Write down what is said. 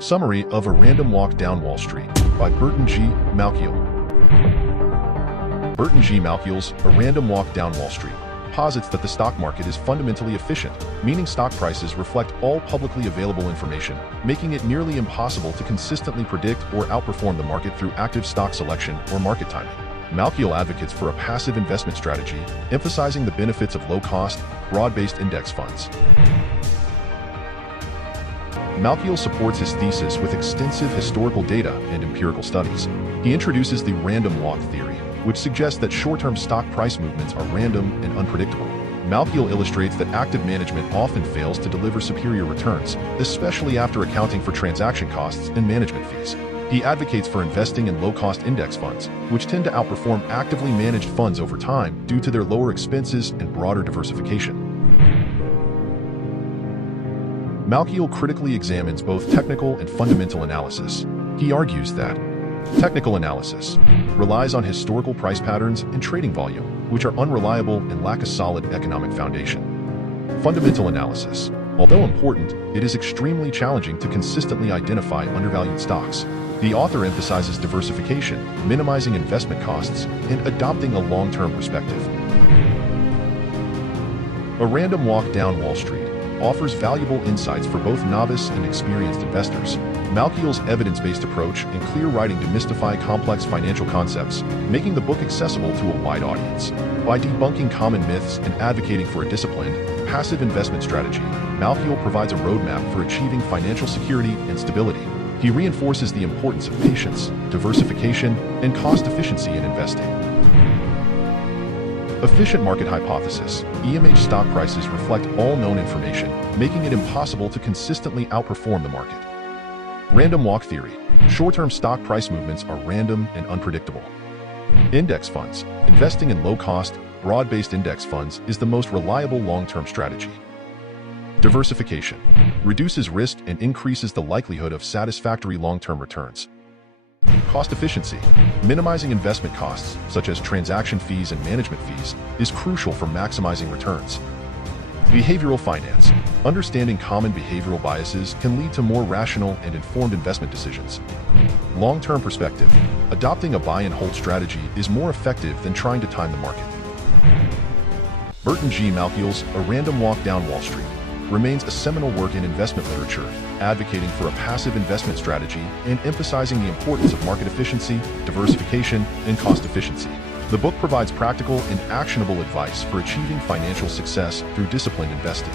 Summary of A Random Walk Down Wall Street by Burton G. Malkiel. Burton G. Malkiel's A Random Walk Down Wall Street posits that the stock market is fundamentally efficient, meaning stock prices reflect all publicly available information, making it nearly impossible to consistently predict or outperform the market through active stock selection or market timing. Malkiel advocates for a passive investment strategy, emphasizing the benefits of low-cost, broad-based index funds. Malkiel supports his thesis with extensive historical data and empirical studies. He introduces the random walk theory, which suggests that short-term stock price movements are random and unpredictable. Malkiel illustrates that active management often fails to deliver superior returns, especially after accounting for transaction costs and management fees. He advocates for investing in low-cost index funds, which tend to outperform actively managed funds over time due to their lower expenses and broader diversification. Malkiel critically examines both technical and fundamental analysis. He argues that technical analysis relies on historical price patterns and trading volume, which are unreliable and lack a solid economic foundation. Fundamental analysis, although important, it is extremely challenging to consistently identify undervalued stocks. The author emphasizes diversification, minimizing investment costs, and adopting a long-term perspective. A Random Walk Down Wall Street offers valuable insights for both novice and experienced investors. Malkiel's evidence-based approach and clear writing demystify complex financial concepts, making the book accessible to a wide audience. By debunking common myths and advocating for a disciplined, passive investment strategy, Malkiel provides a roadmap for achieving financial security and stability. He reinforces the importance of patience, diversification, and cost efficiency in investing. Efficient market hypothesis. EMH stock prices reflect all known information, making it impossible to consistently outperform the market. Random walk theory. Short-term stock price movements are random and unpredictable. Index funds. Investing in low-cost, broad-based index funds is the most reliable long-term strategy. Diversification. Reduces risk and increases the likelihood of satisfactory long-term returns. Cost efficiency. Minimizing investment costs, such as transaction fees and management fees, is crucial for maximizing returns. Behavioral finance. Understanding common behavioral biases can lead to more rational and informed investment decisions. Long-term perspective. Adopting a buy and hold strategy is more effective than trying to time the market. Burton G. Malkiel's A Random Walk Down Wall Street remains a seminal work in investment literature, advocating for a passive investment strategy and emphasizing the importance of market efficiency, diversification, and cost efficiency. The book provides practical and actionable advice for achieving financial success through disciplined investing.